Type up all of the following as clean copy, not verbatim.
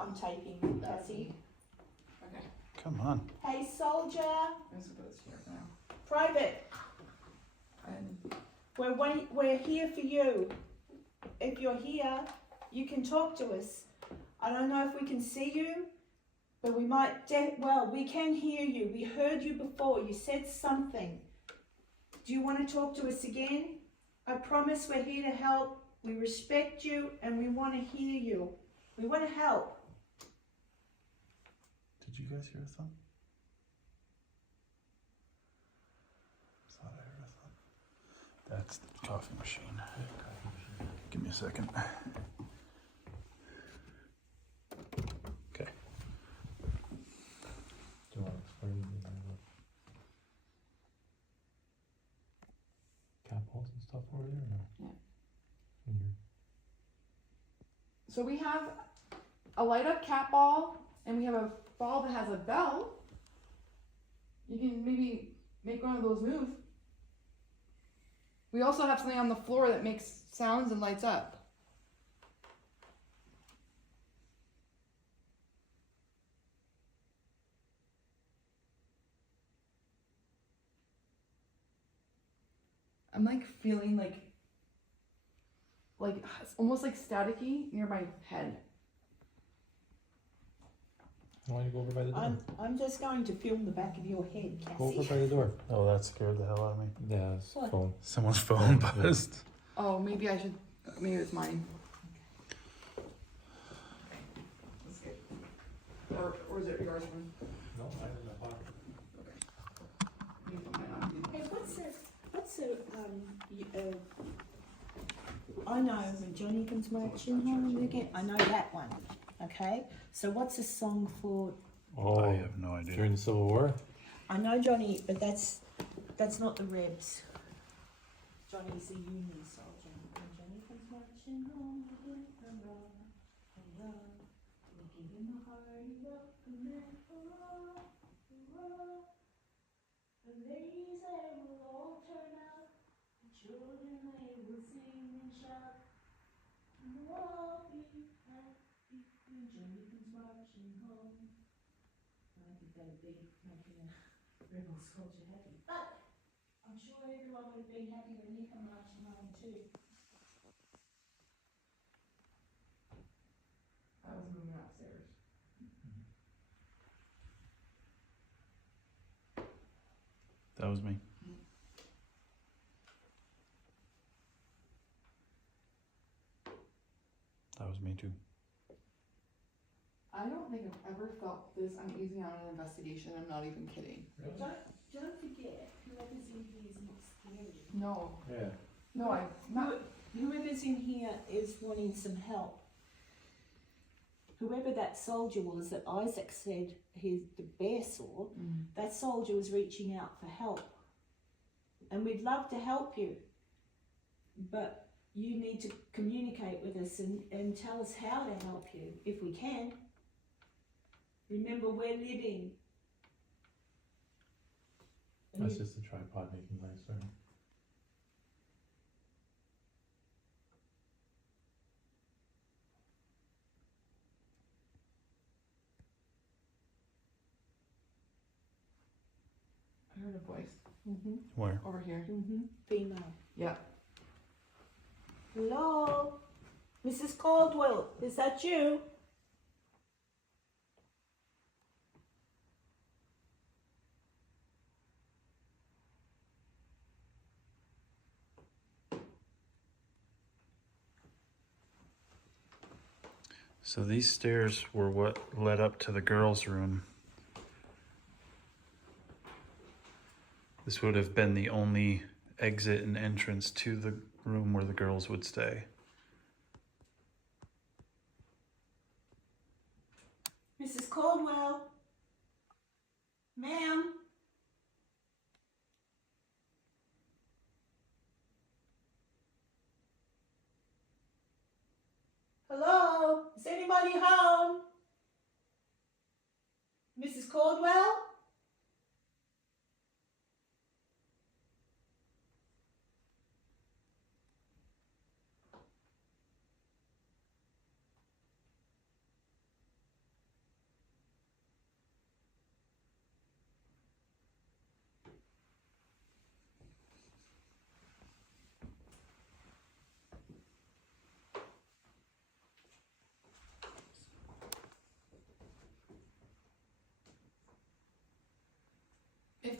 I'm taping, Cassie. Okay. Come on. Hey, soldier. Let's put this here for now. Private. And We're here for you. If you're here, you can talk to us. I don't know if we can see you, but we might, we can hear you. We heard you before. You said something. Do you want to talk to us again? I promise we're here to help. We respect you and we want to hear you. We want to help. Did you guys hear a thump? Thought I heard a thump. That's the coffee machine. Give me a second. Okay. Do you want to explain the cat balls and stuff over there or no? Yeah. In here. so we have a light up cat ball, and we have a ball that has a bell. You can maybe make one of those move. We also have something on the floor that makes sounds and lights up. I'm like feeling like it's almost like staticky near my head. Why don't you go over by the door? I'm just going to film the back of your head, Go over Cassie. by the door. Oh, that scared the hell out of me. Yeah, it's What? phone. Someone's phone Yeah. buzzed. Oh, maybe I should. Maybe it's mine. Let's get. Or is it yours one? No, I have my pocket. You put mine on. Hey, I know when Johnny comes marching home again. I know that one. Okay, so what's a song for? Oh, I have no idea. during the Civil War? I know Johnny, but that's not the Rebs. Johnny's a Union soldier. When Johnny comes marching home again, hurrah, hurrah, we give him a hearty welcome and hurrah, hurrah. The ladies they will all turn out, the children they will sing and shout, and we'll all be happy when Johnny comes marching home. I think that'd be making a rebel soldier happy. But I'm sure everyone would have been happy when you come marching home too. I was moving upstairs. That was me. That was me too. I don't think I've ever felt this uneasy on an investigation. I'm not even kidding. Don't forget, whoever's in here is not scary. No. Yeah. No, I'm not. Whoever's in here is wanting some help. Whoever that soldier was that Isaac said the bear saw, that soldier was reaching out for help. And we'd love to help you, but you need to communicate with us and tell us how to help you, if we can. Remember, we're living. And That's you- just a tripod making noise, sorry. I heard a voice Where? over here. Female. Yeah. Hello? Mrs. Caldwell, is that you? So these stairs were what led up to the girls' room. This would have been the only exit and entrance to the room where the girls would stay. Mrs. Caldwell? Ma'am? Hello? Is anybody home? Mrs. Caldwell?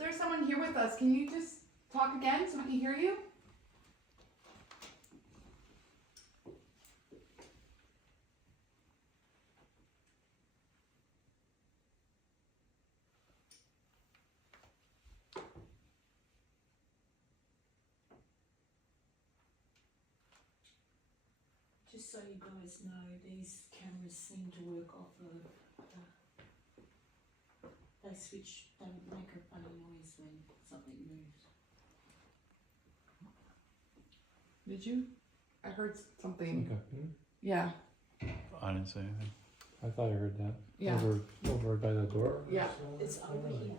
there's someone here with us, can you just talk again so we can hear you? Just so you guys know, these cameras seem to work off of, they switch, they make a funny noise when something moves. Did you? I heard something. Okay. Yeah. I didn't say anything. I thought I heard that. Yeah. Over by the door? Yeah. It's over here.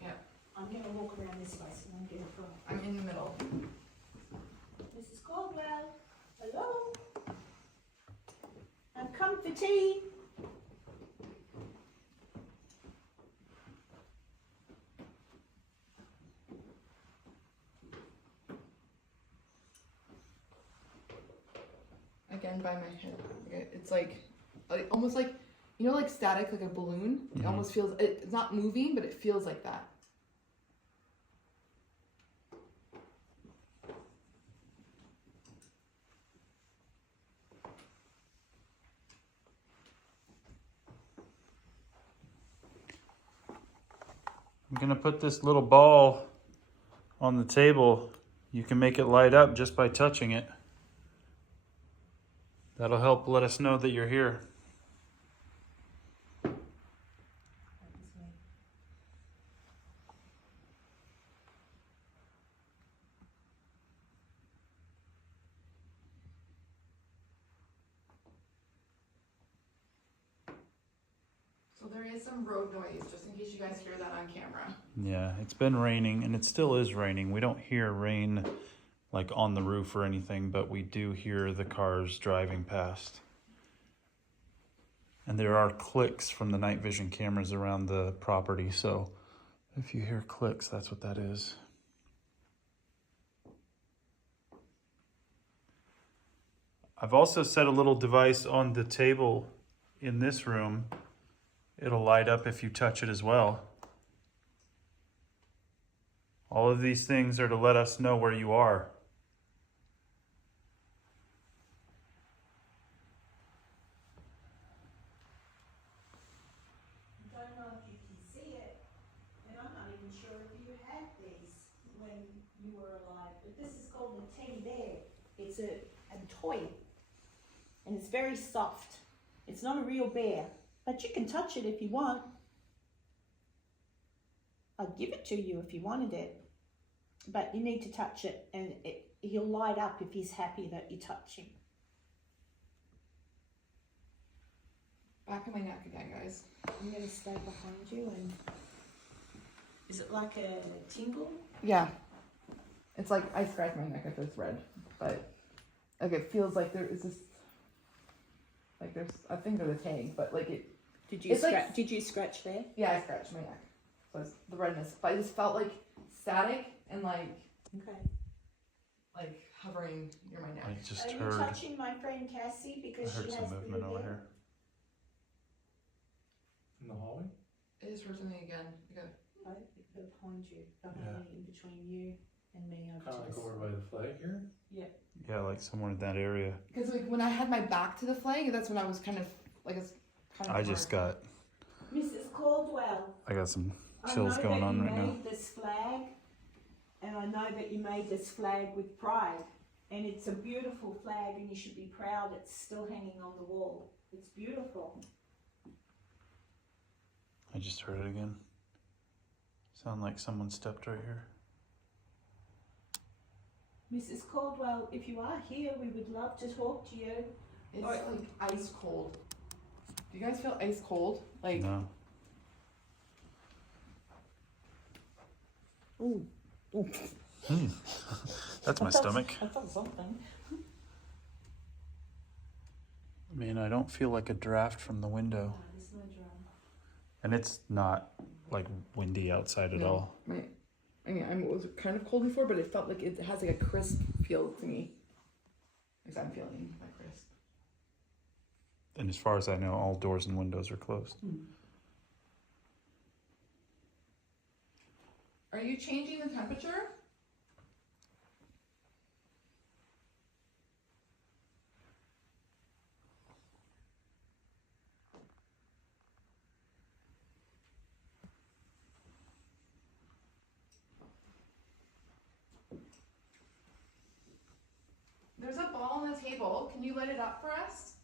Yeah. I'm gonna walk around this way so I don't get it wrong. I'm in the middle. Mrs. Caldwell, hello? I've come for tea. Again, by my head. It's like almost like, you know, like static, like a balloon. It Mhm. almost feels, it's not moving, but it feels like that. I'm gonna put this little ball on the table. You can make it light up just by touching it. That'll help let us know that you're here. That was me. So there is some road noise, just in case you guys hear that on camera. Yeah, it's been raining and it still is raining. We don't hear rain like on the roof or anything, but we do hear the cars driving past. And there are clicks from the night vision cameras around the property, so if you hear clicks, that's what that is. I've also set a little device on the table in this room. It'll light up if you touch it as well. All of these things are to let us know where you are. I don't know if you can see it, and I'm not even sure if you had these when you were alive, but this is called a teddy bear. It's a toy, and it's very soft. It's not a real bear, but you can touch it if you want. I'd give it to you if you wanted it, but you need to touch it, and he'll light up if he's happy that you touch him. Back of my neck again, guys. I'm going to stay behind you, and is it like a tingle? Yeah. It's like I scratch my neck if it's red, but like it feels like there is this, like there's, I think there's a tag, but like it. Did you It's like- scratch? Did you scratch there? Yeah, I scratched my neck. So it's the redness, but I just felt like static and like Okay. hovering near my neck. I just Are you heard, touching my friend Cassie I because heard she some has movement blue over hair? here. In the hallway? I just heard something again. Right behind you, behind me, in between you and me. I've Kind of like just- over by the flag here? Yeah, like somewhere in that area. Because like when I had my back to the flag, that's when I was kind of like it's kind of. I just got, Mrs. Caldwell, I got some I chills know going that on you right now. made this flag, and I know that you made this flag with pride, and it's a beautiful flag, and you should be proud. It's still hanging on the wall. It's beautiful. I just heard it again. Sound like someone stepped right here. Mrs. Caldwell, if you are here, we would love to talk to you. It's Alright. like ice cold. Do you guys feel ice cold? Like No. Ooh. Ooh. That's my stomach. I felt something. I mean, I don't feel like a draft from the window. There's no drum. And it's not like windy outside at No. all. I mean, it was kind of cold before, but it felt like it has like a crisp feel to me. Like I'm feeling like crisp. And as far as I know, all doors and windows are closed. Are you changing the temperature? There's a ball on the table. Can you light it up for us?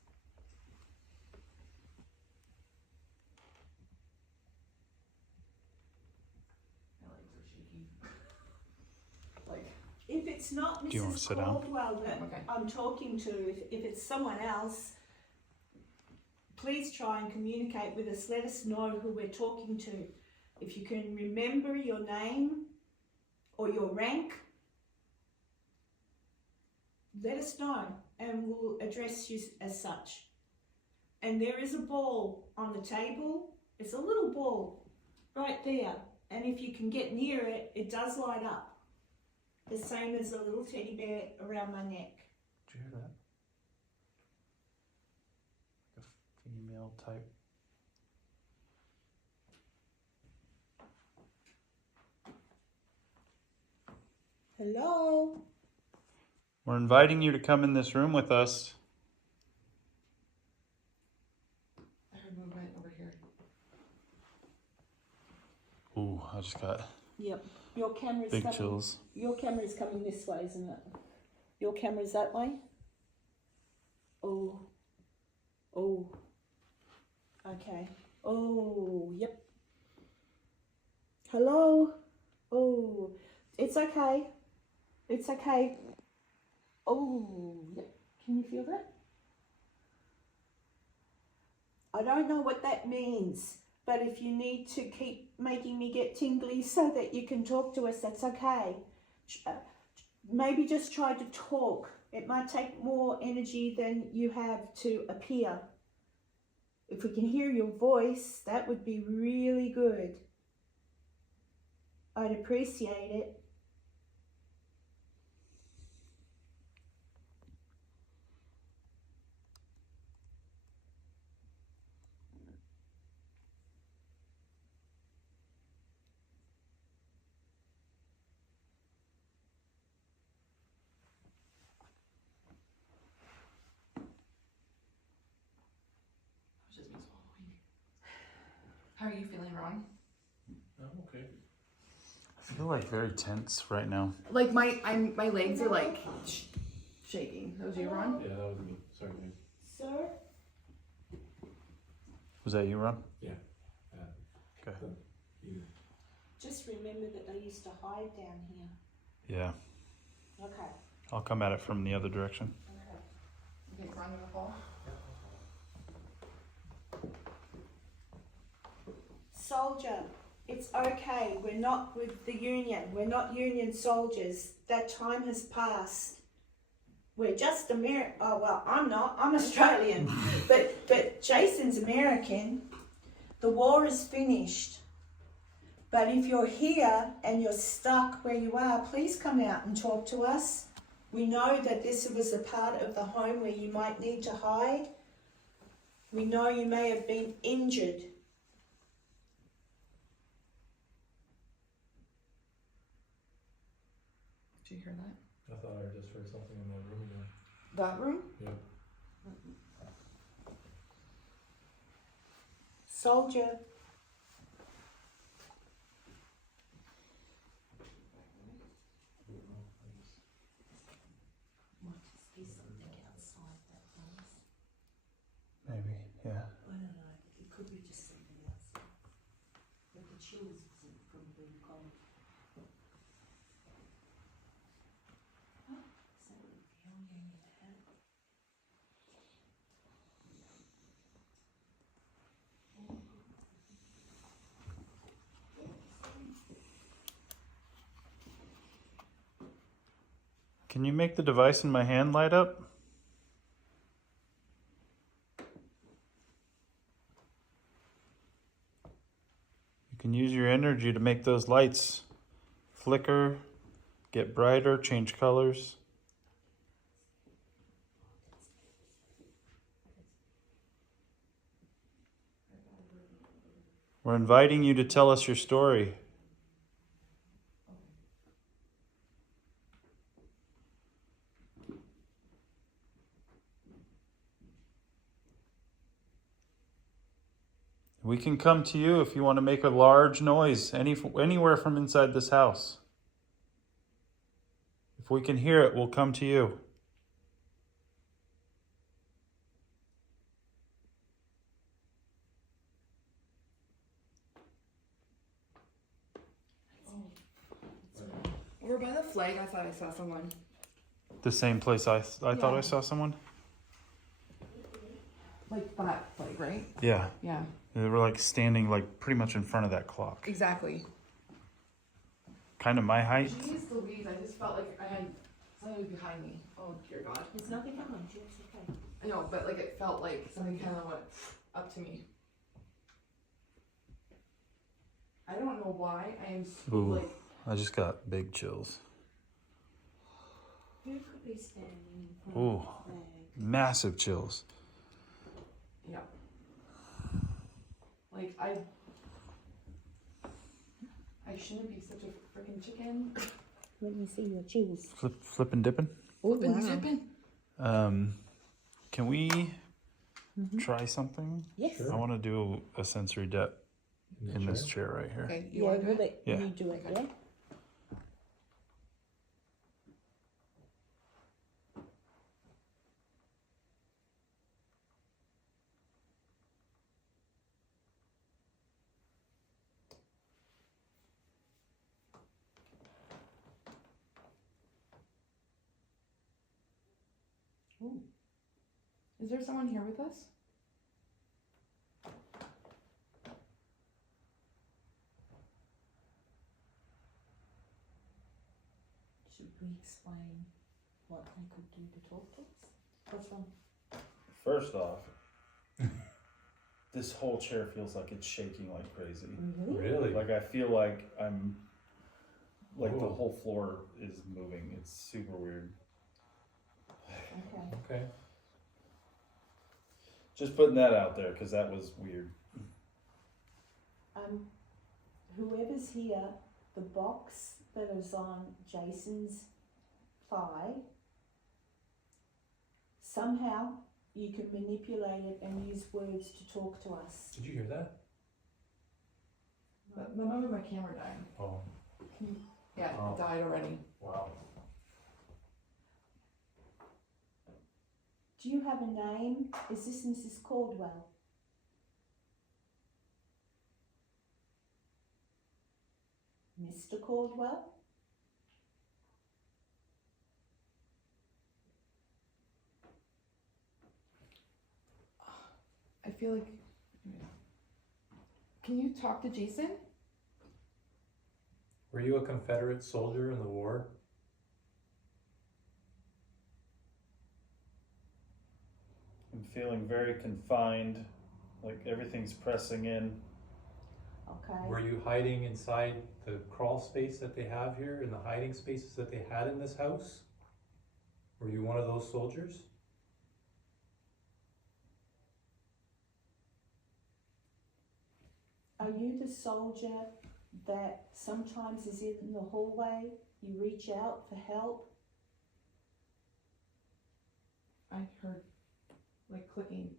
My legs are shaking. Like, If it's not Do you wanna Mrs. sit down? Caldwell that Okay. I'm talking to, if it's someone else, please try and communicate with us. Let us know who we're talking to. If you can remember your name or your rank, let us know and we'll address you as such. And there is a ball on the table. It's a little ball right there. And if you can get near it, it does light up. The same as a little teddy bear around my neck. Did you hear that? Like a female type. Hello? We're inviting you to come in this room with us. I heard movement over here. Ooh, I just got Yep. Your camera's big coming. chills. Your camera's coming this way, isn't it? Your camera's that way? Oh. Oh. Okay. Oh, yep. Hello? Oh. It's okay. It's okay. Oh, yep. Can you feel that? I don't know what that means, but if you need to keep making me get tingly so that you can talk to us, that's okay. Maybe just try to talk. It might take more energy than you have to appear. If we can hear your voice, that would be really good. I'd appreciate it. Just me swallowing. How are you feeling, Ron? I'm okay. I feel like very tense right now. Like my legs are like shaking. That was you, Ron? Yeah, that was me. Sorry, man. Sir? Was that you, Ron? Yeah. Okay. You. Just remember that they used to hide down here. Yeah. Okay. I'll come at it from the other direction. Okay. You think Ron gonna fall? Soldier, it's okay. We're not with the Union. We're not Union soldiers. That time has passed. We're just Oh, well, I'm not. I'm Australian. but Jason's American. The war is finished. But if you're here and you're stuck where you are, please come out and talk to us. We know that this was a part of the home where you might need to hide. We know you may have been injured. Did you hear that? I thought I just heard something in that room again. That room? Yeah. Soldier. Maybe, yeah. I don't know. It could be just something else. But the chills from being cold. Huh? Is that what you feel in your head? Can you make the device in my hand light up? You can use your energy to make those lights flicker, get brighter, change colors. We're inviting you to tell us your story. We can come to you if you want to make a large noise, anywhere from inside this house. If we can hear it, we'll come to you. Over by the flag, I thought I saw someone. The same place I thought I saw someone? Like that flag, right? Yeah. Yeah. They were like standing like pretty much in front of that clock. Exactly. Kind of my height. Jeez Louise, I just felt like I had something behind me. Oh dear God. There's nothing behind you, it's okay. I know, but like it felt like something kind of went up to me. I don't know why I am so, Ooh. like. I just got big chills. Who could be standing in front Ooh. of the flag? Massive chills. Yeah. Like I shouldn't be such a freaking chicken. Let me see your chills. Flipping dipping. Oh, Flipping wow. zipping. Can we try something? Yes. Sure. I want to do a sensory depth the in this chair? chair right here. Okay, you Yeah, want to we'll do it? let Yeah. you do it, Okay. yeah? Ooh. Is there someone here with us? Should we explain what they could do to talk to us? What's wrong? First off, this whole chair feels like it's shaking like crazy. Really? Really? Like I feel like I'm, like the Whoa. whole floor is moving. It's super weird. Okay. Okay. Just putting that out there because that was weird. Whoever's here, the box that is on Jason's thigh, somehow you can manipulate it and use words to talk to us. Did you hear that? Remember my camera died. Oh, Yeah, Oh. it died already. wow. Do you have a name? Is this Mrs. Caldwell? Mr. Caldwell? I feel like. Can you talk to Jason? Were you a Confederate soldier in the war? I'm feeling very confined, like everything's pressing in. Okay. Were you hiding inside the crawl space that they have here, in the hiding spaces that they had in this house? Were you one of those soldiers? Are you the soldier that sometimes is in the hallway, you reach out for help? I heard like clicking.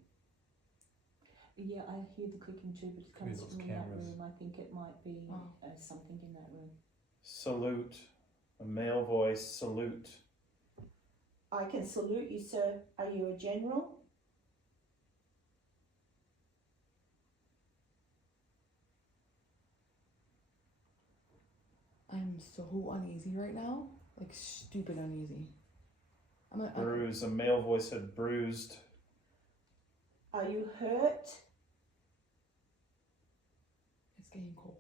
Yeah, I hear the clicking too, but it Could be comes those from in that cameras. room. I think it might be Oh. something in that room. Salute, a male voice, salute. I can salute you, sir. Are you a general? I'm so uneasy right now. Like stupid uneasy. Bruise, a male voice said bruised. Are you hurt? It's getting cold.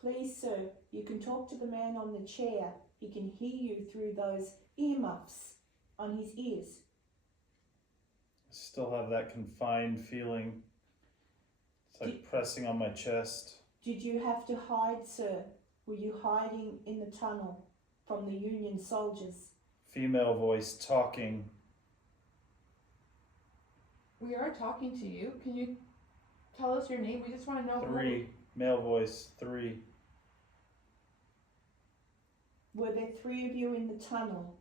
Please, sir, you can talk to the man on the chair. He can hear you through those earmuffs on his ears. Still have that confined feeling. It's like pressing on my chest. Did you have to hide, sir? Were you hiding in the tunnel from the Union soldiers? Female voice talking. We are talking to you. Can you tell us your name? We just want to know. 3, male voice, 3. Were there 3 of you in the tunnel?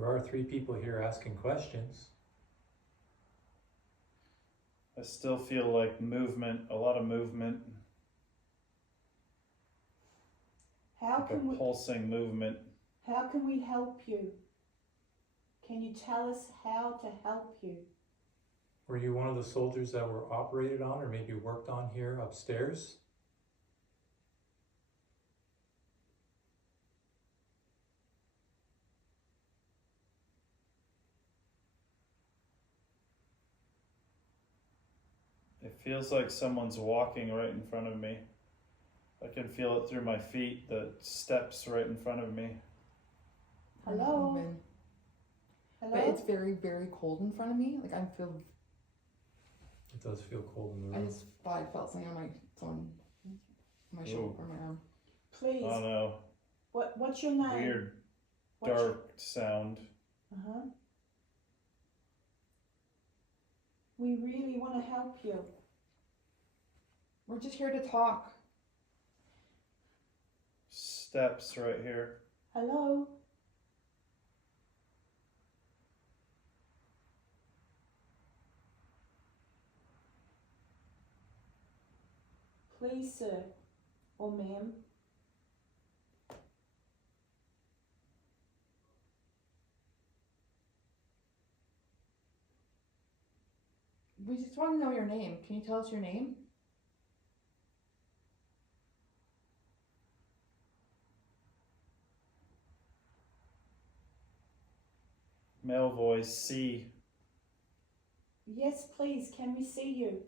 There are 3 people here asking questions. I still feel like movement, a lot of movement, How like a can we, pulsing movement. how can we help you? Can you tell us how to help you? Were you one of the soldiers that were operated on or maybe worked on here upstairs? It feels like someone's walking right in front of me. I can feel it through my feet, the steps right in front of me. Hello? Moving. Hello? But it's very, very cold in front of me. Like I feel, It does feel cold in the I room. just thought I felt something on my shoulder or my arm. Please, Oh no, what's your name? weird What's your- dark sound. Uh-huh. We really want to help you. We're just here to talk. Steps right here. Hello? Please, sir, or ma'am. We just want to know your name. Can you tell us your name? Male voice, C. Yes, please, can we see you?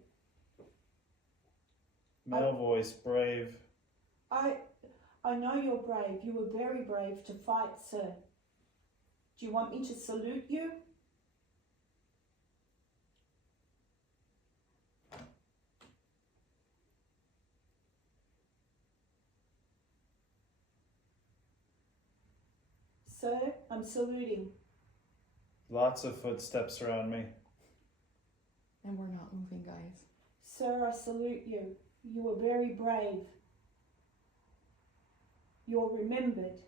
Male voice, brave. I know you're brave. You were very brave to fight, sir. Do you want me to salute you? Sir, I'm saluting. Lots of footsteps around me. And we're not moving, guys. Sir, I salute you. You were very brave. You're remembered.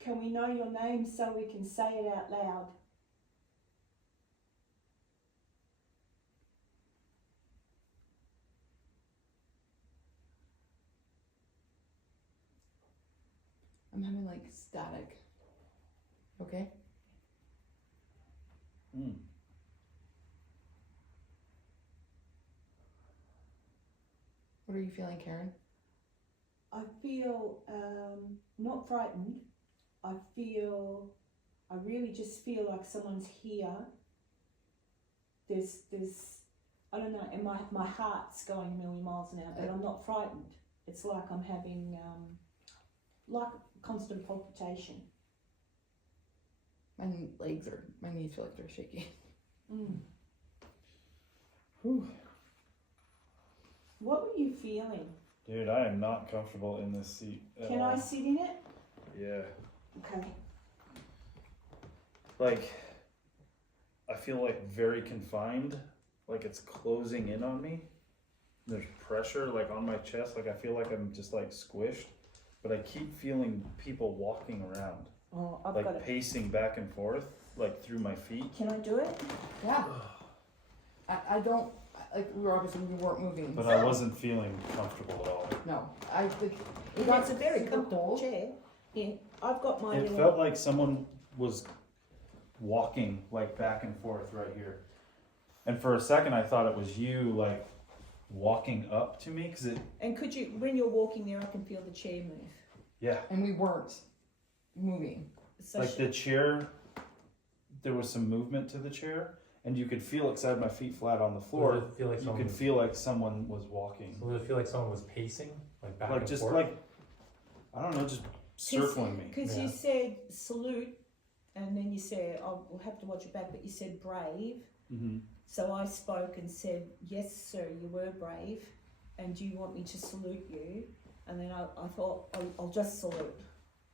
Can we know your name so we can say it out loud? I'm having like static. Okay? Hmm. What are you feeling, Karen? I feel not frightened. I really just feel like someone's here. There's, I don't know, and my heart's going a million miles an hour, but I'm not frightened. It's like I'm having, like constant palpitation. My knees feel like they're shaky. Mm. Whew. What were you feeling? Dude, I am not comfortable in this seat at Can all. I sit in it? Yeah. Okay. Like, I feel like very confined, like it's closing in on me. There's pressure like on my chest, like I feel like I'm just like squished, but I keep feeling people walking around, Oh, I've like got it. pacing back and forth, like through my feet. Can I do it? Yeah. I don't, like, we weren't moving. But I wasn't feeling comfortable at all. No. I think That's a very super comfortable cold. chair. Yeah, I've got my It little. felt like someone was walking like back and forth right here. And for a second I thought it was you like walking up to me, cause it, And could you, when you're walking there, I can feel the chair move. yeah, And we weren't moving. So like the chair, there was some movement to the chair, and you could feel it, 'cause I had my feet flat on the floor. Did it feel like You someone could was, feel like someone was walking, so did it feel like someone was pacing, like back like and just forth? like, I don't know, just circling me. Because Yeah. you said salute, and then you said, we'll have to watch it back, but you said brave. Mm-hmm. So I spoke and said, yes, sir, you were brave, and do you want me to salute you? And then I thought, I'll just salute.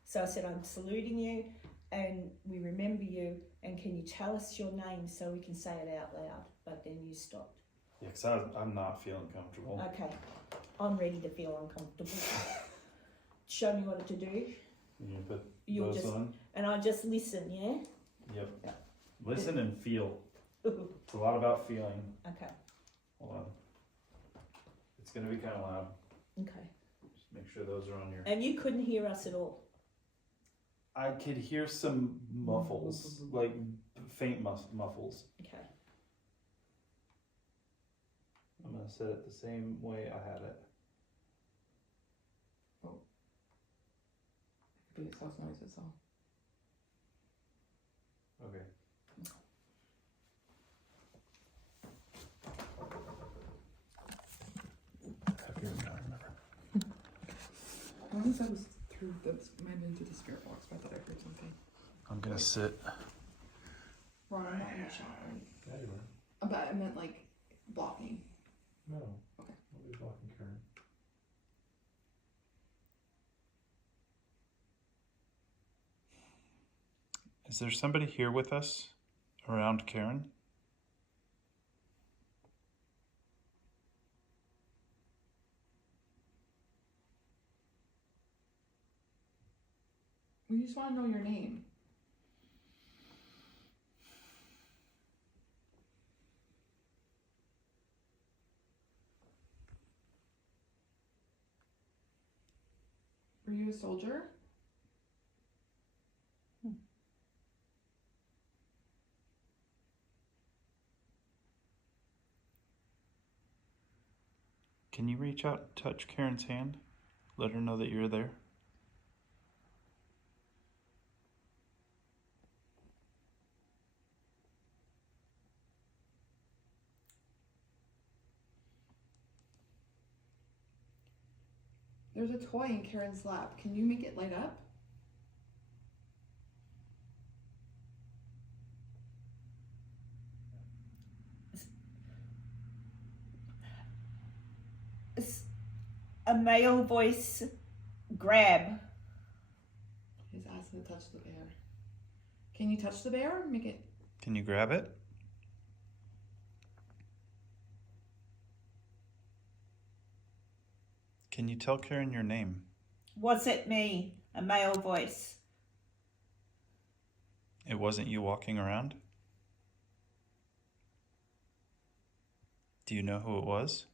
So I said, I'm saluting you, and we remember you, and can you tell us your name so we can say it out loud? But then you stopped. Yeah, 'cause I'm not feeling comfortable. Okay, I'm ready to feel uncomfortable. Show me what to do. Can you put You'll those just, on? and I'll just listen, yeah? Yep. Yeah. Listen and feel. It's a lot about feeling. Okay, Hold on. It's gonna be kind of loud. okay. Just make sure those are on your. And you couldn't hear us at all? I could hear some muffles, like faint muffles. Okay. I'm gonna set it the same way I had it. Could be house noises, so. Okay. Happier than I remember. I noticed I was through this, might have been through the spirit box, but I thought I heard something. I'm gonna sit. Ron, I'm not in the shot, right? Yeah, you But I meant like blocking. were. No. Okay. Nobody's blocking Karen. Is there somebody here with us around Karen? We just want to know your name. Were you a soldier? Can you reach out and touch Karen's hand? Let her know that you're there. There's a toy in Karen's lap. Can you make it light up? It's a male voice grab. He's asking to touch the bear. Can you touch the bear? Make it. Can you grab it? Can you tell Karen your name? Was it me? A male voice. It wasn't you walking around? Do you know who it was?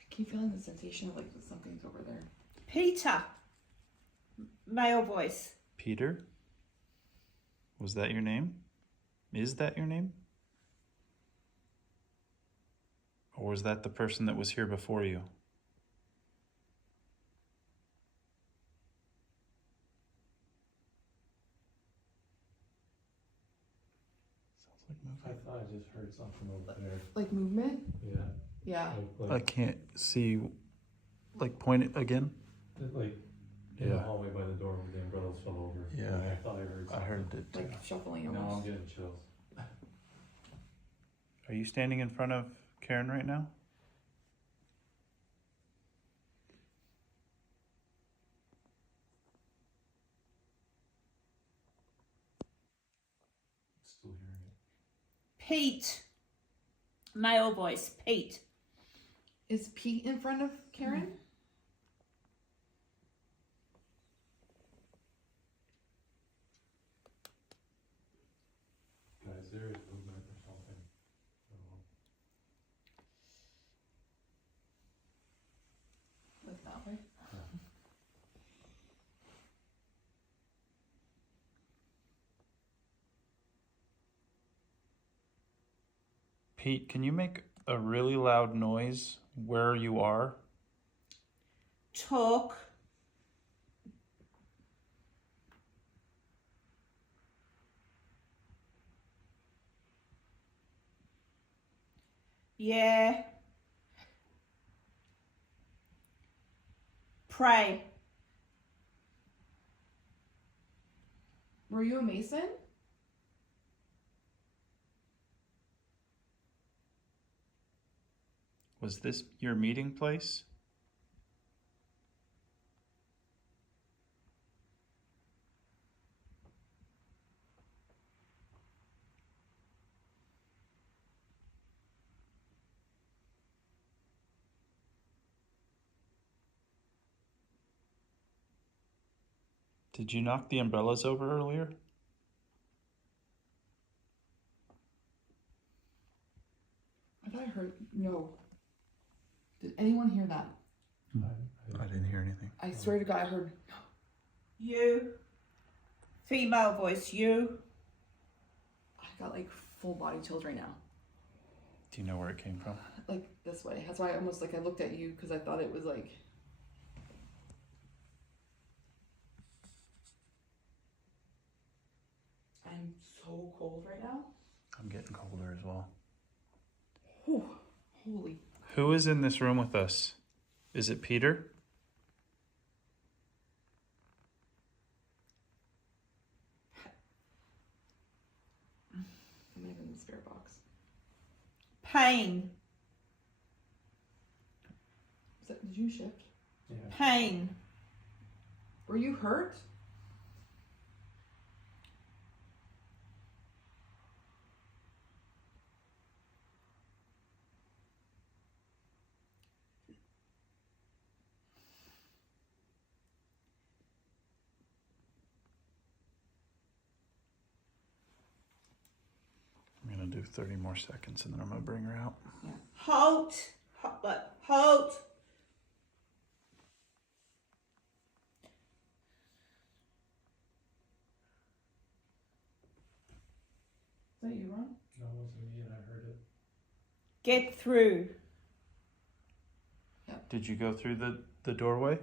I keep feeling the sensation of like something's over there. Peter. Male voice. Peter? Was that your name? Is that your name? Or was that the person that was here before you? I thought I just heard something over there. Like movement? Yeah. Yeah. I can't see. Like, point it again? Like in the Yeah. hallway by the door where the umbrellas fell over. Yeah, I thought I heard I something. heard it too. Like shuffling Now I'm almost. getting chills. Are you standing in front of Karen right now? Still hearing it. Pete. Male voice. Pete. Is Pete in front of Karen? Guys, there is movement or something. I don't know. Like that way? Pete, can you make a really loud noise where you are? Talk. Yeah. Pray. Were you a Mason? Was this your meeting place? Did you knock the umbrellas over earlier? I thought I heard no. Did anyone hear that? I didn't hear anything. I swear to God, I heard. You. Female voice, you. I got like full body chills right now. Do you know where it came from? Like this way. That's why I almost like I looked at you because I thought it was like. I'm so cold right now. I'm getting colder as well. Whew, holy. Who is in this room with us? Is it Peter? It might have been in the spirit box. Pain. Did you shift? Yeah. Pain. Were you hurt? I'm gonna do 30 more seconds and then I'm gonna bring her out. Halt. Halt. Is that you, Ron? No, it wasn't me, and I heard it. Get through. Did you go through the doorway?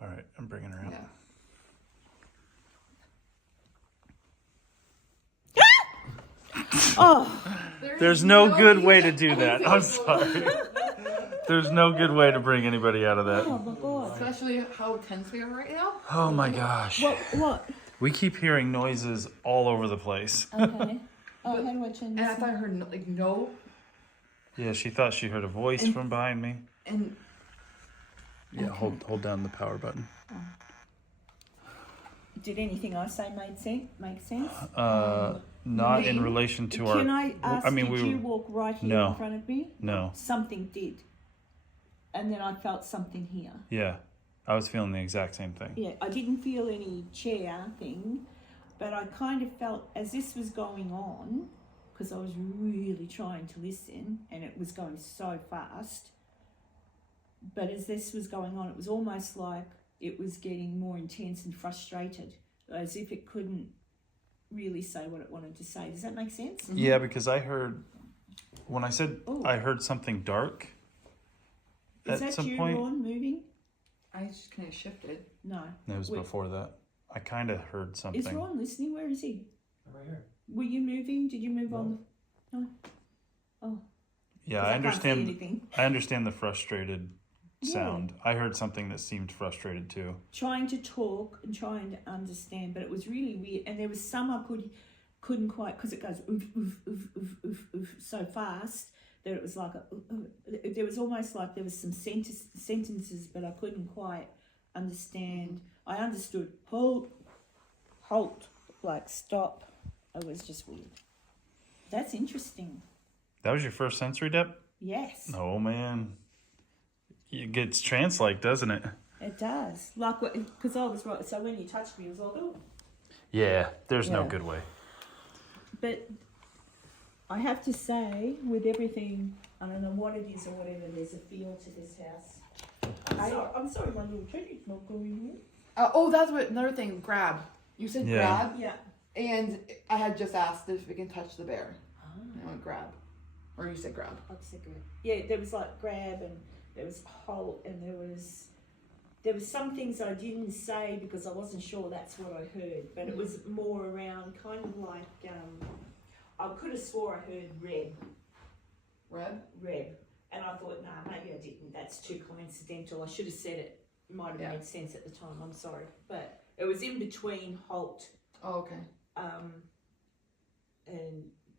All right, I'm bringing her out. Yeah. Oh. There's no good way to need do that. I'm sorry. There's no good way to bring anybody out of that. Oh my God. Especially how tense we are right now. Oh my gosh. What? We keep hearing noises all over the place. Okay. Oh, how do I change And I this? thought I heard like no, Yeah, she thought she heard a voice And- from behind me. and Yeah, hold down the power button. Did anything I say make sense? Not in Name? relation to Can our. I ask, I mean, did we you were. walk right here No. in front of me? No. Something did. And then I felt something here. Yeah, I was feeling the exact same thing. Yeah, I didn't feel any chair thing, but I kind of felt as this was going on, because I was really trying to listen and it was going so fast. But as this was going on, it was almost like it was getting more intense and frustrated, as if it couldn't really say what it wanted to say. Does that make sense? Yeah, because I heard when I said Oh. I heard something dark. Is at that some you, point, Ron, moving? I just kind of shifted. No. it was Wait. before that. I kind of heard something. Is Ron listening? Where is he? Right here. Were you moving? Did you move on? No. Oh. Yeah, 'Cause I can't see understand. anything. I understand the frustrated Yeah. sound. I heard something that seemed frustrated too. Trying to talk and trying to understand, but it was really weird. And there was some I couldn't quite, because it goes oof, oof, oof, oof, oof, oof, so fast that it was like there was almost like there was some sentences, but I couldn't quite understand. I understood halt, like stop. It was just weird. That's interesting. That was your first sensory depth? Yes, Oh man, it gets trance-like, doesn't it? it does. Like, because I was right. So when you touched me, it was like, oh. Yeah, there's no Yeah. good way. But I have to say, with everything, I don't know what it is or whatever, there's a feel to this house. I'm sorry, my little teddy's not going in. Oh, that's what another thing. Grab. You said Yeah. grab, Yeah. and I had just asked if we can touch the bear. And I went grab, or you said grab. I'd say grab. Yeah, there was like grab and there was halt and there was some things I didn't say because I wasn't sure that's what I heard, but it was more around kind of like I could have swore I heard reb, and I thought, nah, maybe I didn't. That's too coincidental. I should have said it. It might have Yeah. made sense at the time. I'm sorry, but it was in between halt, Oh, okay. and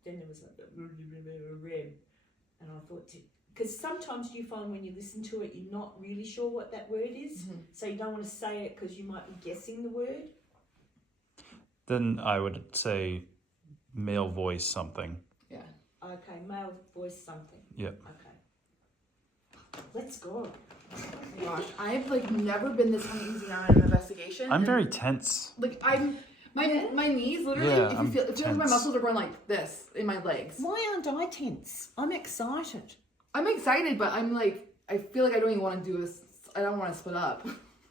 then there was like reb, and I thought, because sometimes you find when you listen to it, you're not really sure what that word is, so you don't want to say it because you might be guessing the word. Then I would say male voice something. Yeah. Okay, male voice something. Yep. Okay. Let's go. Gosh, I've like never been this uneasy on an investigation. I'm and, very tense. like my knees literally. Yeah, if I'm you feel, it feels like my tense. muscles are going like this in my legs. Why aren't I tense? I'm excited. I'm excited, but I'm like I feel like I don't even want to do this. I don't want to split up.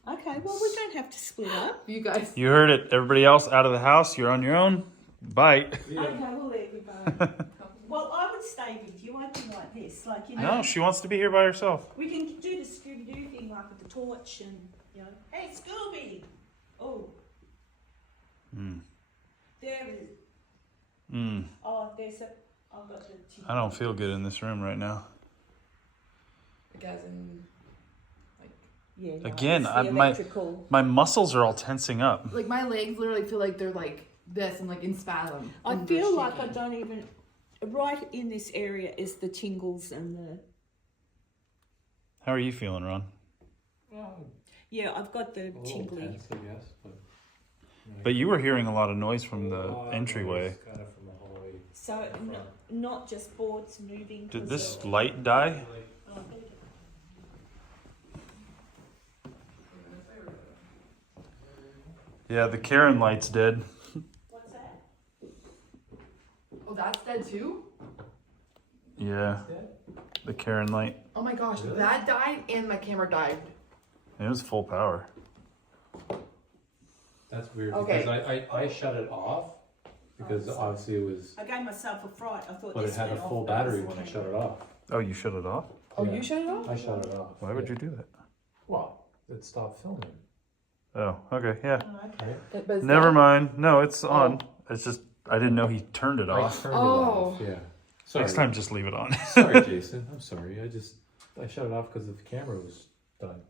Okay, well, we don't have to split up. You guys. You heard it. Everybody else out of the house. You're on your own. Bye. Yeah. Okay, we'll let you go. Well, I would stay with you. I'd be like this. Like, you know, No, she wants to be here by herself. we can do the Scooby-Doo thing, like with the torch and, you know, hey, Scooby! Oh, Mm. there is, Mm. oh, there's a, I've got the... I don't feel good in this room right now. Guys, and Yeah, no, Again, it's the my electrical. my muscles are all tensing up. like my legs literally feel like they're like this and like in spasm. I and they're feel like I shaking. don't even... Right in this area is the tingles and the... How are you feeling, Ron? Yeah, I've got the A little tingly. tense, I guess, but. But you were hearing a lot of noise from the Oh, entryway. noise Kind of from the hallway. So, in front. not just boards moving. Did 'cause this of- light die? Oh, there you go. Yeah, the Karen light's dead. What's that? Oh, that's dead too. Yeah, the Karen light. Oh my gosh, Really? that died and my camera died. It was full power. That's weird Okay. because I shut it off because obviously it was, I gave myself a fright. I thought but it this had a went off, full but it battery wasn't when I came shut it on. off. Oh, you shut it off? Oh, Yeah. you shut it off? I shut it off. Why would yeah. you do that? Well, it stopped filming. Oh, okay, yeah. Oh, okay. Right? But is Never that- mind. No, it's on. It's just I didn't know he turned it I off. turned it Oh. off. Yeah. Sorry. Next time, just leave it on. Sorry, Jason. I'm sorry. I shut it off because the camera was done.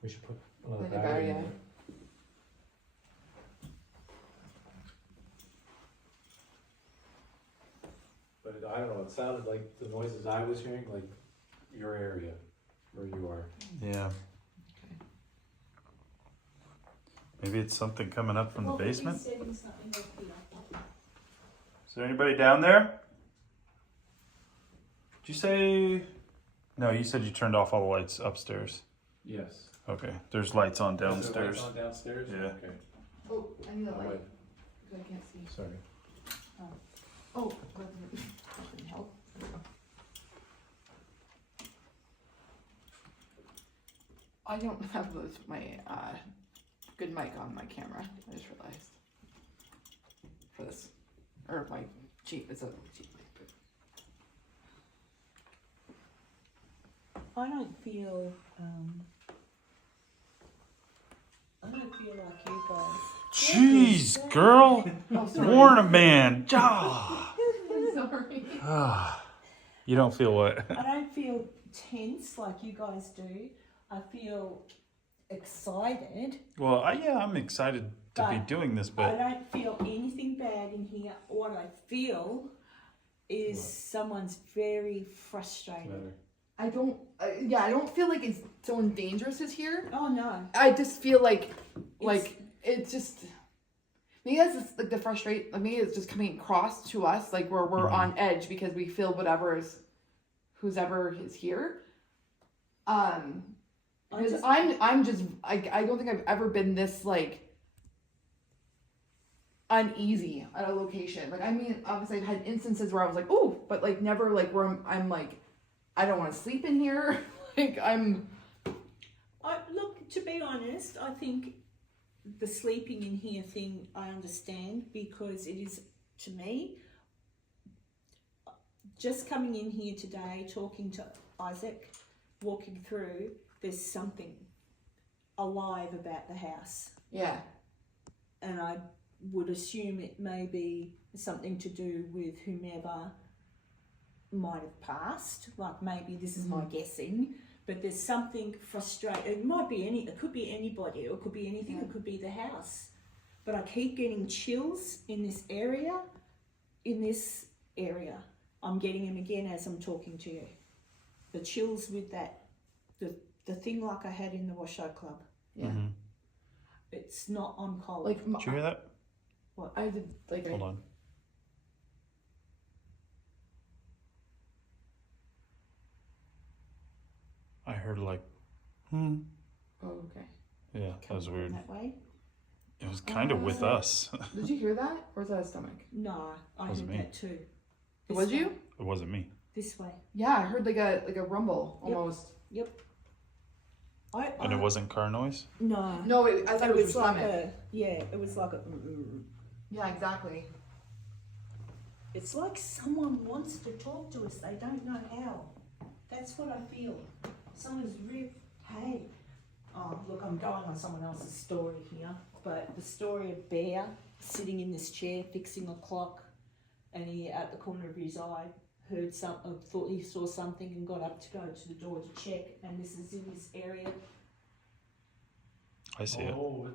We should put another Like a battery battery, in yeah. it. But I don't know. It sounded like the noises I was hearing, like your area where you are. Yeah. Maybe it's something coming up from the Well, but you basement. said it's something up here. Is there anybody down there? Did you say? No, you said you turned off all the lights upstairs. Yes. Okay, there's lights on Is there downstairs. lights on downstairs? Yeah. Okay. Oh, I need a Oh, light. wait. Because I can't see. Sorry. Oh, that didn't help. I don't have my good mic on my camera. I just realized. For this. Or my cheap, it's a cheap mic. I don't feel. I don't feel like you guys. Jeez, girl, Oh, sorry. warn a man. Ah. Sorry. Ah. You don't feel what? I don't feel tense like you guys do. I feel excited. Well, I'm excited to be But doing this, I but don't feel anything bad in here. What I feel is What? someone's very frustrated. Better. I don't, I don't feel like it's someone dangerous is here. Oh no. I just feel like It's- it's just maybe that's just like the frustrate. Maybe it's just coming across to us like where we're Mhm. on edge because we feel who's ever is here. Because just- I'm just I don't think I've ever been this like uneasy at a location. Like I mean, obviously I've had instances where I was like, oh, but like never like where I'm like, I don't want to sleep in here. Like Look, to be honest, I think the sleeping in here thing I understand because it is, to me, just coming in here today, talking to Isaac, walking through, there's something alive about the house. yeah. And I would assume it may be something to do with whomever might have passed. Like maybe this is my guessing, but there's something frustrating. It might be it could be anybody, or it could be anything. It could be the house. But I keep getting chills in this area. I'm getting them again as I'm talking to you. The chills with that, the thing like I had in the Washoe Club. Yeah. Mhm. It's not on cold. Like Did you hear that? I did like Hold on. heard like, Oh, okay. yeah, that was weird. That way? It was kind of with Oh. us. Did you hear that? Or was that a stomach? No, I heard Wasn't me. that too. This Was way. you? It wasn't me. This way. Yeah, I heard like a rumble Yep. almost. Yep. And it wasn't car noise? No. No, I thought It it was was your like stomach. it was like a. Yeah, exactly. It's like someone wants to talk to us. They don't know how. That's what I feel. Someone's hey. Oh, look, I'm going on someone else's story here. But the story of Bear sitting in this chair fixing a clock, and he, at the corner of his eye, heard something, thought he saw something and got up to go to the door to check. And this is in this area. I see it. Oh,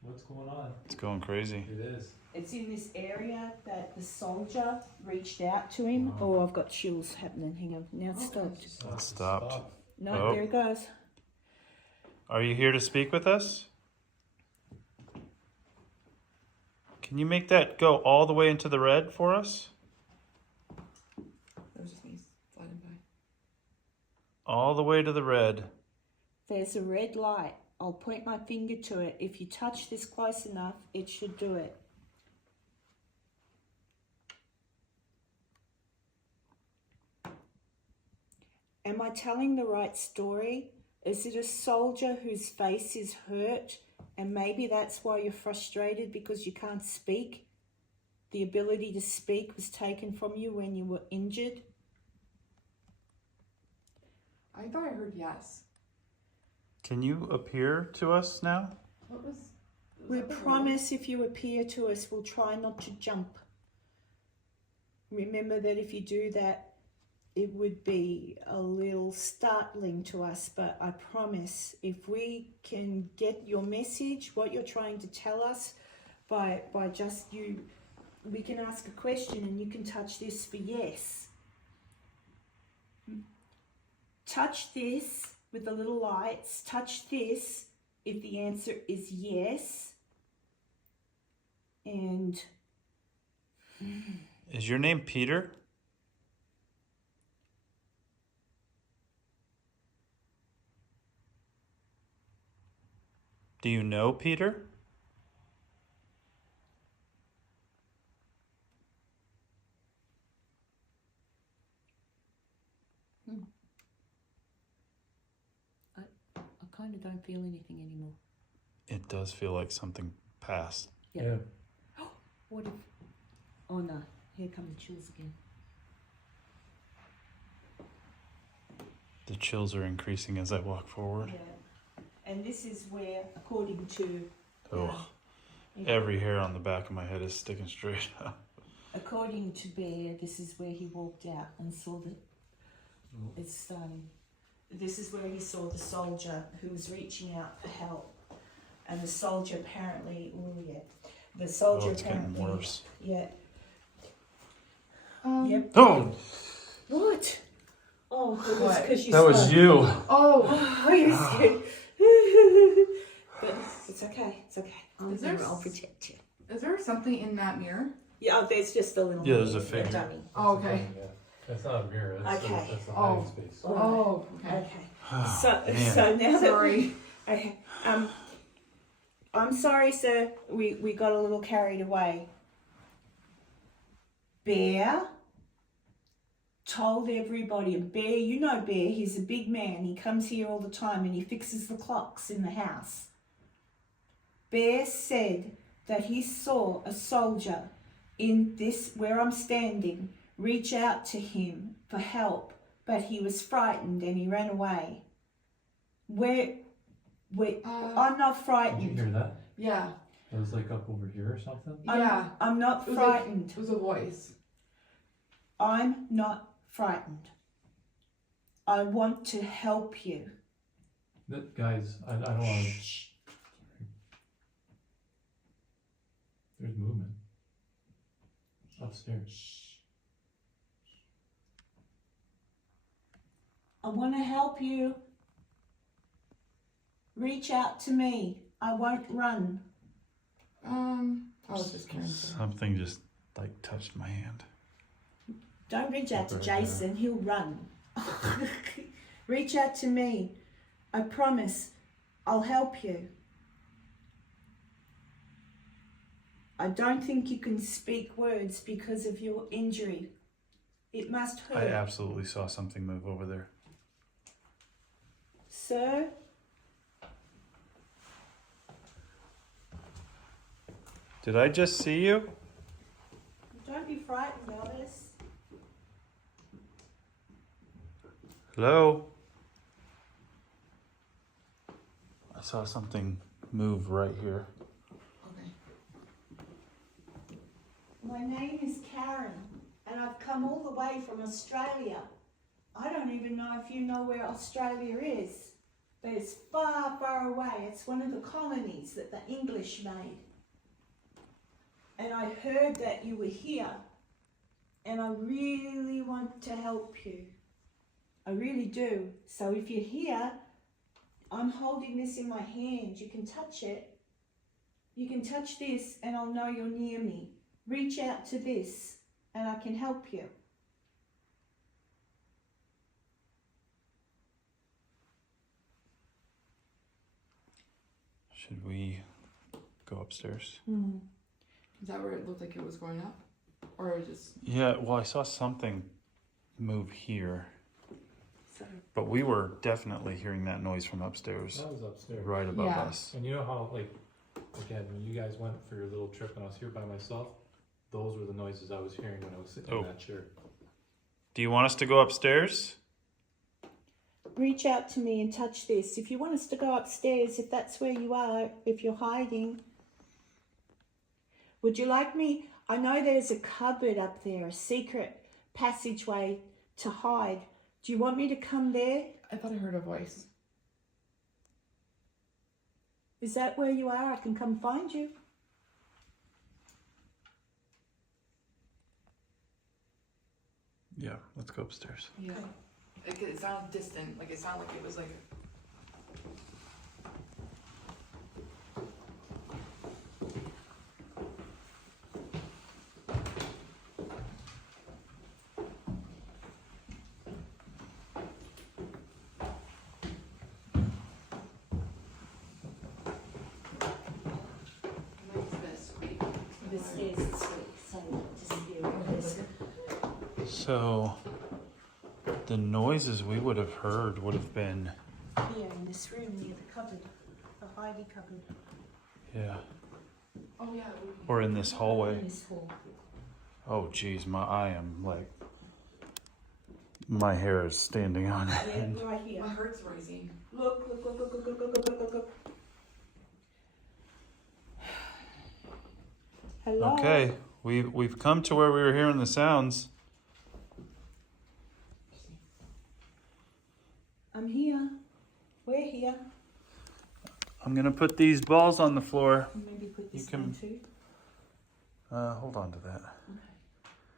what's going on? It's going crazy. It is. It's in this area that the soldier reached out to him. Wow. Oh, I've got chills happening. Hang on. Now it's stopped. It stopped. No, Oh. there it goes. Are you here to speak with us? Can you make that go all the way into the red for us? That was just me sliding by. All the way to the red. There's a red light. I'll point my finger to it. If you touch this close enough, it should do it. Am I telling the right story? Is it a soldier whose face is hurt and maybe that's why you're frustrated because you can't speak? The ability to speak was taken from you when you were injured? I thought I heard yes. Can you appear to us now? What was We that the word? promise if you appear to us, we'll try not to jump. Remember that if you do that, it would be a little startling to us, but I promise if we can get your message, what you're trying to tell us, by just you, we can ask a question and you can touch this for yes. Touch this with the little lights, touch this if the answer is yes. And Is your name Peter? Do you know Peter? I kind of don't feel anything anymore. It does feel like something passed. Yeah. What if... Oh no, here come the chills again. The chills are increasing as I walk forward. Yeah. And this is where, according to... Oh, every hair on the back of my head is sticking straight up. According to Bear, this is where he walked out and saw the... It's this is where he saw the soldier who was reaching out for help. And the soldier apparently... Oh yeah. The soldier Oh, it's getting apparently... worse. Yeah. Yep. Oh, What? Oh, it was What? because you that was spoke. you. Oh, Oh, you're scared. But it's okay. It's okay. Is there I'll s- protect you. is there something in that mirror? Yeah, oh, there's just a little. Yeah, there's a mirror, figure. dummy. Oh, okay. Yeah. That's not a mirror. That's Okay. that's the Oh. hiding space. Oh, okay. Okay. Oh, So, man. so now that Sorry. okay, I'm sorry, sir. We got a little carried away. Bear told everybody, and Bear, you know Bear, he's a big man. He comes here all the time and he fixes the clocks in the house. Bear said that he saw a soldier in this, where I'm standing, reach out to him for help, but he was frightened and he ran away. I'm not Did you frightened. hear that? Yeah. It was like up over here or something. Yeah. I'm not It was like- frightened. It was a voice. I'm not frightened. I want to help you. Guys, I don't want to. Shh. There's movement upstairs. I want to help you. Reach out to me. I won't run. I was just carrying. Something just like touched my hand. Don't reach out to Right there. Jason. He'll run. Reach out to me. I promise I'll help you. I don't think you can speak words because of your injury. It must hurt. I absolutely saw something move over there. Sir? Did I just see you? Don't be frightened, Elvis. Hello? I saw something move right here. Okay. My name is Karen, and I've come all the way from Australia. I don't even know if you know where Australia is, but it's far, far away. It's one of the colonies that the English made. And I heard that you were here, and I really want to help you. I really do. So if you're here, I'm holding this in my hand. You can touch it. You can touch this, and I'll know you're near me. Reach out to this, and I can help you. Should we go upstairs? Is that where it looked like it was going up? Or just... Yeah, well, I saw something move here. So, But we were definitely hearing that noise from upstairs, That was upstairs. right above Yeah. us. And you know how, like, again, when you guys went for your little trip and I was here by myself, those were the noises I was hearing when I was sitting Oh. in that chair. Do you want us to go upstairs? reach out to me and touch this. If you want us to go upstairs, if that's where you are, if you're hiding. Would you like me? I know there's a cupboard up there, a secret passageway to hide. Do you want me to come there? I thought I heard a voice. Is that where you are? I can come find you. Yeah, let's go upstairs. Yeah. It sounded distant. Like it sounded like it was like... The stairs is sweet, so just hear this. So, the noises we would have heard would have been, Here in this room near the cupboard, the hidey cupboard. yeah, Oh yeah. or in this hallway. In this hall. Oh geez, I am like, my hair is standing on Yeah, end. right here. My heart's rising. Look, look, look, look, look, look, look, look, look, look. Hello? Okay, we've come to where we were hearing the sounds. I'm here. We're here. I'm gonna put these balls on the floor. Maybe put You this can- one too. Hold on to that.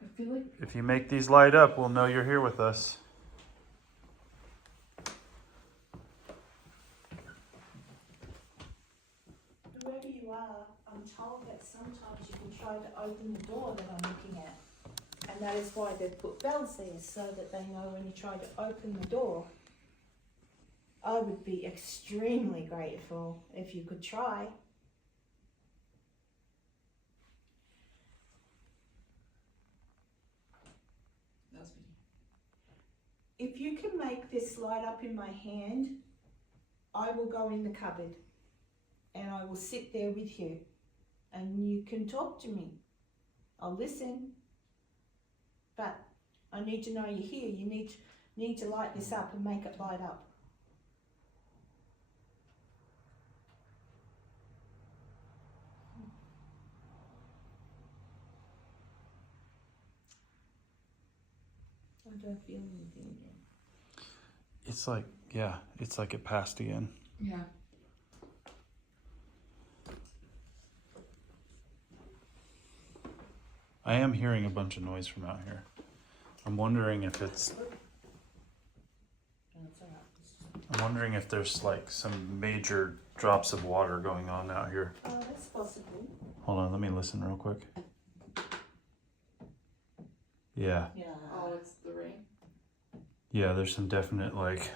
I feel like... If you make these light up, we'll know you're here with us. Whoever you are, I'm told that sometimes you can try to open the door that I'm looking at. And that is why they've put bells there, so that they know when you try to open the door. I would be extremely grateful if you could try. That's me. If you can make this light up in my hand, I will go in the cupboard and I will sit there with you and you can talk to me. I'll listen, but I need to know you're here. You need to light this up and make it light up. I don't feel anything yet. It's like, yeah, it's like it passed again. Yeah. I am hearing a bunch of noise from out here. I'm wondering if it's, I'm wondering if there's like some major drops of water going on out here. Oh, that's possible. Hold on, let me listen real quick. Yeah, Yeah. Oh, it's the rain. Yeah, there's some definite like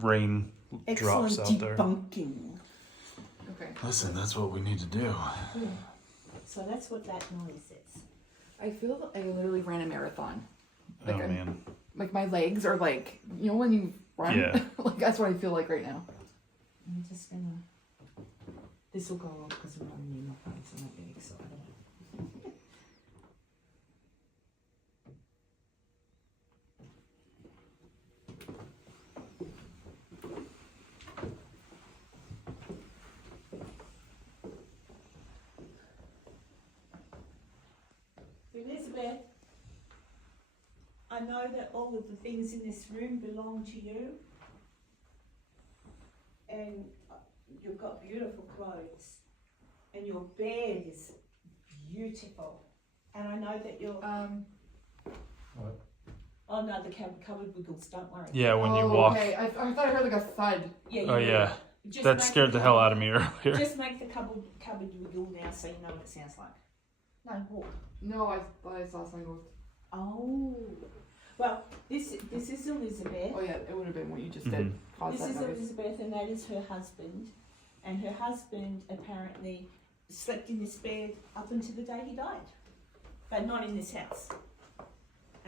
rain drops out there. debunking. Okay. Listen, that's what we need to do. Yeah. So that's what that noise is. I feel that I literally ran a marathon. Oh Like man. Like my legs are like, you know when you run? Yeah. Like that's what I feel like right now. I'm just gonna. This will go off because I'm running in my phone, so I'm not getting excited. Elizabeth, I know that all of the things in this room belong to you, and you've got beautiful clothes, and your bed is beautiful, and I know that you're. What? Oh no, the cupboard wiggles. Don't worry. Yeah, when you walk. Okay, I thought I heard like a thud. Yeah. Oh You yeah. just That make scared the hell out of me earlier. Just make the cupboard wiggle now, so you know what it sounds like. No, walk. No, I thought I saw something go. Oh. Well, this is Elizabeth. Oh yeah, it would have been what you just did. Caused This that is noise. Elizabeth, and that is her husband. And her husband apparently slept in this bed up until the day he died, but not in this house.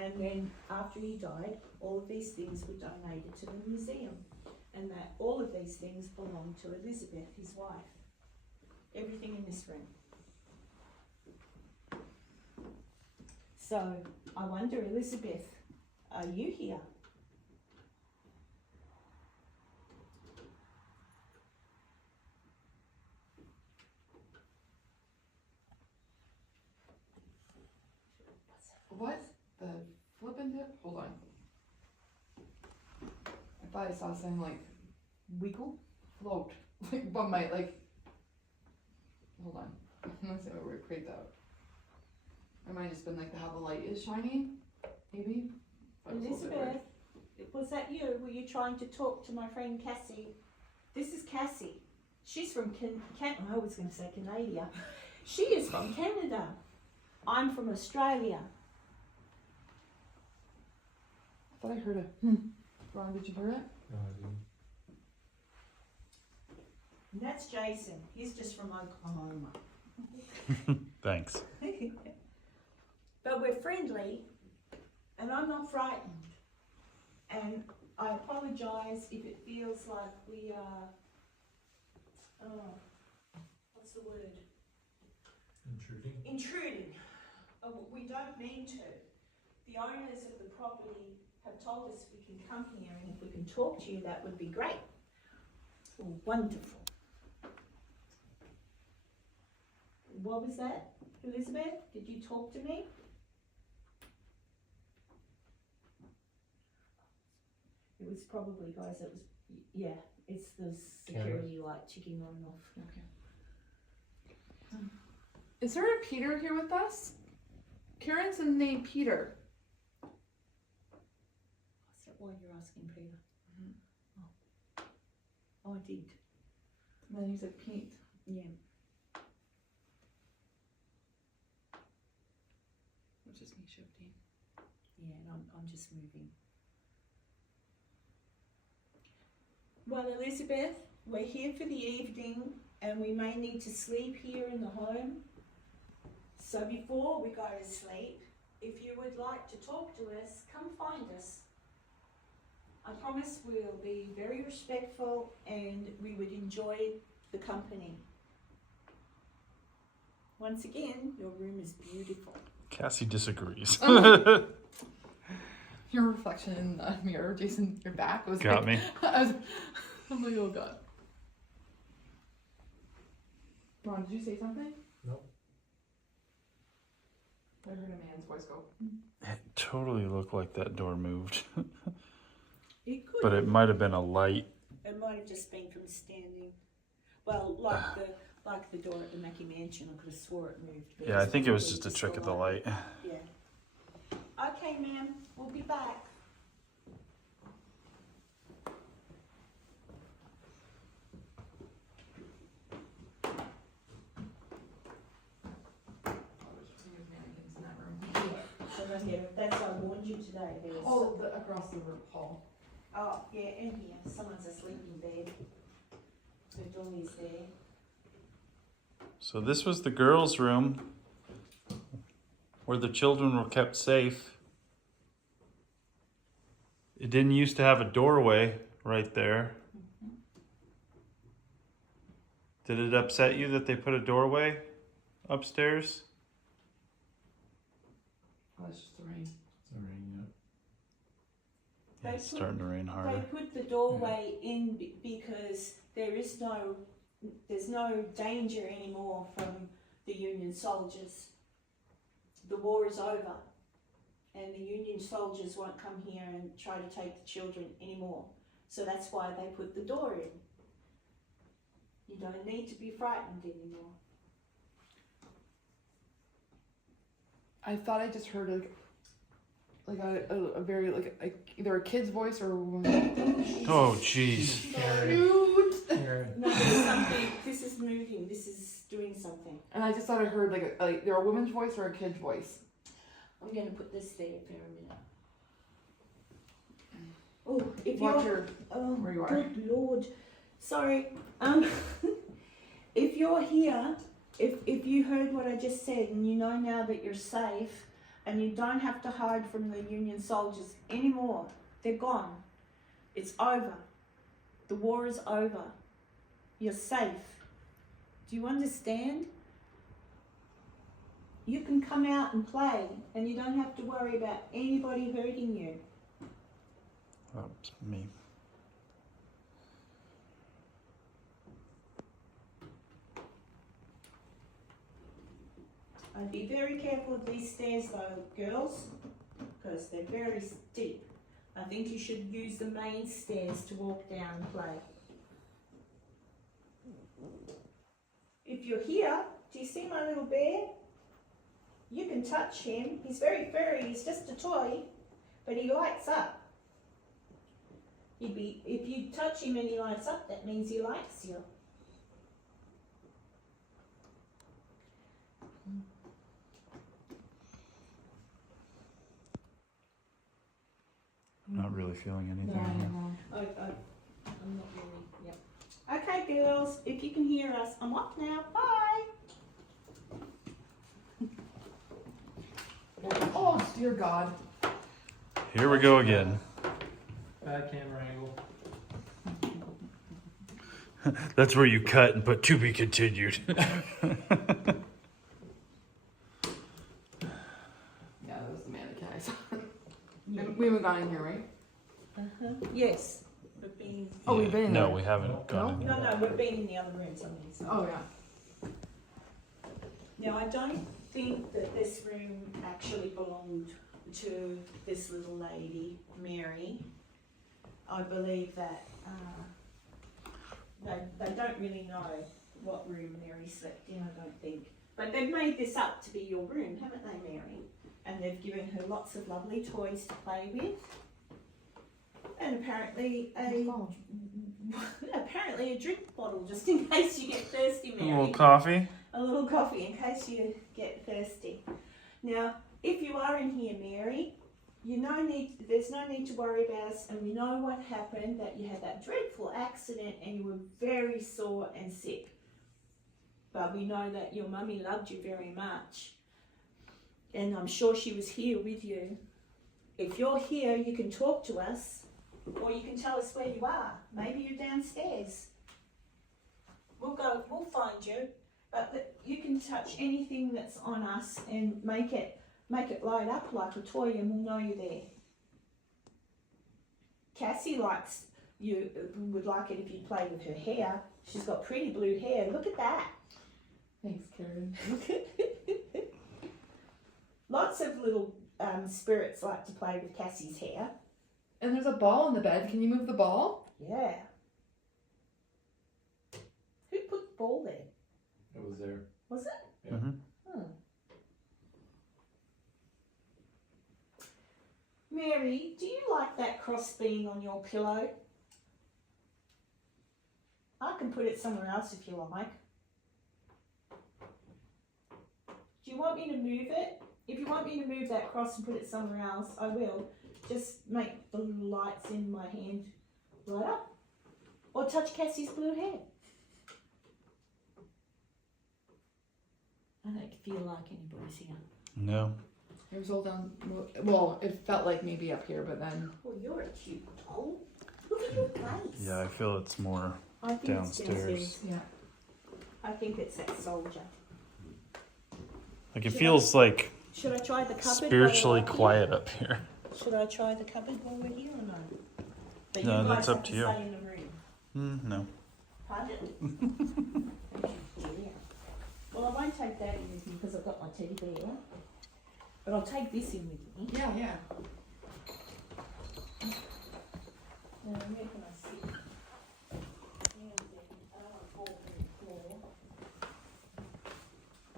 And then after he died, all of these things were donated to the museum, and that all of these things belong to Elizabeth, his wife. Everything in this room. So I wonder, Elizabeth, are you here? What the flippin' dip? Hold on. I thought I saw something like Wiggle? float. Like, but my like. Hold on. Let's see what we create that. It might have just been like how the light is shining, maybe. But it was a little bit weird. Elizabeth, was that you? Were you trying to talk to my friend Cassie? This is Cassie. She's from I was going to say Canada. She is from Canada. I'm from Australia. I thought I heard a. Ron, did you hear it? No, I didn't. And that's Jason. He's just from Oklahoma. Thanks. But we're friendly, and I'm not frightened. And I apologise if it feels like we are, what's the word? Intruding. We don't mean to. The owners of the property have told us we can come here, and if we can talk to you, that would be great. Wonderful. What was that, Elizabeth? Did you talk to me? It was probably, guys, it was, yeah, it's the security light ticking on and off. Okay. Is there a Peter here with us? Karen's name Peter. Is that why you're asking, Peter? Oh, I did. And then you said Pete. Yeah. Which is me shifting. Yeah, and I'm just moving. Well, Elizabeth, we're here for the evening, and we may need to sleep here in the home. So before we go to sleep, if you would like to talk to us, come find us. I promise we'll be very respectful and we would enjoy the company. Once again, your room is beautiful. Cassie disagrees. Your reflection in the mirror, Jason, your back was Got like, me. I'm like, oh god. Ron, did you say something? No. I heard a man's voice go. It totally looked like that door moved. It could. But it might have been a light. It might have just been from standing. Well, like the door at the Mackey Mansion, I could have swore it moved. But Yeah, I it's think it was probably just a trick the of the light. Yeah. Okay, ma'am. We'll be back. Oh, there's plenty of mannequins in that room. Yeah. So over here. That's why I warned you today. Oh, across the hall. Oh, yeah, and here. Someone's asleep in bed. The dolly's there. So this was the girls' room where the children were kept safe. It didn't used to have a doorway right there. Did it upset you that they put a doorway upstairs? Oh, it's just the rain. Yeah, it's starting to rain They harder. put the doorway in because there's no danger anymore from the Union soldiers. The war is over, and the Union soldiers won't come here and try to take the children anymore. So that's why they put the door in. You don't need to be frightened anymore. I thought I just heard like a very like either a kid's voice or a woman. Oh, jeez. Karen. No, there's something. This is moving. This is doing something. And I just thought I heard like either a woman's voice or a kid's voice. I'm going to put this there for a minute. Oh, if Watch you're, where you are. Good Lord, sorry. If you're here, if you heard what I just said, and you know now that you're safe, and you don't have to hide from the Union soldiers anymore, they're gone. It's over. The war is over. You're safe. Do you understand? You can come out and play, and you don't have to worry about anybody hurting you. That's me. I'd be very careful of these stairs though, girls, because they're very steep. I think you should use the main stairs to walk down and play. If you're here, do you see my little bear? You can touch him. He's very furry, he's just a toy, but he lights up. If you touch him and he lights up, that means he likes you. I'm not really feeling anything. Yeah, I'm not really, yep. Okay, girls, if you can hear us, I'm off now. Bye. Oh dear God. Here we go again. Bad camera angle. That's where you cut and put to be continued. Yeah, that was the mannequin I saw. We haven't gone in here, right? Yes, we've been. Oh, we've been in No, there. we haven't gone in. No, we've been in the other room. Somebody's. Oh yeah. Now, I don't think that this room actually belonged to this little lady, Mary. I believe that they don't really know what room Mary slept in, I don't think. But they've made this up to be your room, haven't they, Mary? And they've given her lots of lovely toys to play with. And apparently a drink bottle, just in case you get thirsty, A Mary. little coffee. A little coffee in case you get thirsty. Now, if you are in here, Mary, there's no need to worry about us, and we know what happened, that you had that dreadful accident and you were very sore and sick. But we know that your mummy loved you very much, and I'm sure she was here with you. If you're here, you can talk to us, or you can tell us where you are. Maybe you're downstairs. We'll find you. But you can touch anything that's on us and make it light up like a toy, and we'll know you're there. Cassie would like it if you play with her hair. She's got pretty blue hair. Look at that. Thanks, Karen. Lots of little spirits like to play with Cassie's hair. And there's a ball in the bed. Can you move the ball? Yeah. Who put the ball there? It was there. Was it? Yeah. Mm-hmm. Mary, do you like that cross being on your pillow? I can put it somewhere else if you like. Do you want me to move it? If you want me to move that cross and put it somewhere else, I will. Just make the lights in my hand light up. Or touch Cassie's blue hair. I don't feel like anybody's here. No. It was all down. Well, it felt like maybe up here, but then. Well, you're a cute doll. Look at your face. Yeah, I feel it's more I think downstairs. It's downstairs. Yeah. I think it's that soldier. Like it Should feels like Should I try the cupboard? spiritually while we're quiet up here. here? Should I try the cupboard while we're here or no? But No, you that's guys up have to to you. stay in the room. No. Pardon? Yeah. Well, I won't take that in with me because I've got my teddy bear. But I'll take this in with me. Yeah, yeah. Now, where can I sit? I don't want to fall through the floor.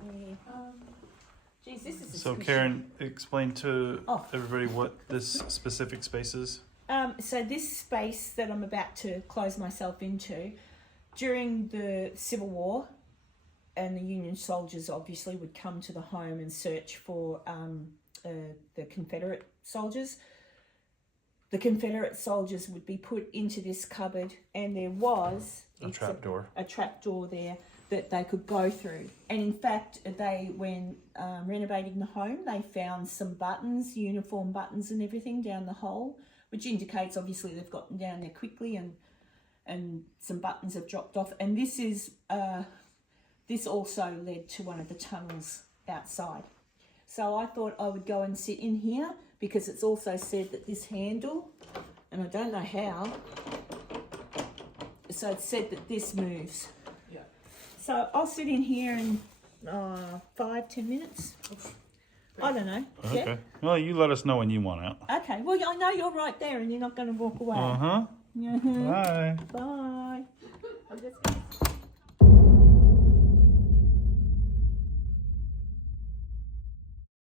Yeah. Geez, this is a So squishy- Karen, explain to Oh. everybody what this specific space is. So this space that I'm about to close myself into, during the Civil War, and the Union soldiers obviously would come to the home and search for the Confederate soldiers. The Confederate soldiers would be put into this cupboard, and there was A trap door. a trap door there that they could go through. And in fact, they, when renovating the home, they found some buttons, uniform buttons and everything down the hole, which indicates obviously they've gotten down there quickly, and some buttons have dropped off. And this is this also led to one of the tunnels outside. So I thought I would go and sit in here because it's also said that this handle, and I don't know how, so it's said that this moves. Yeah. So I'll sit in here in 5-10 minutes. I don't know. Okay. Yeah? Well, you let us know when you want out. Okay. Well, I know you're right there and you're not going to walk away. Uh huh. Mhm. Bye. Bye. I'm just gonna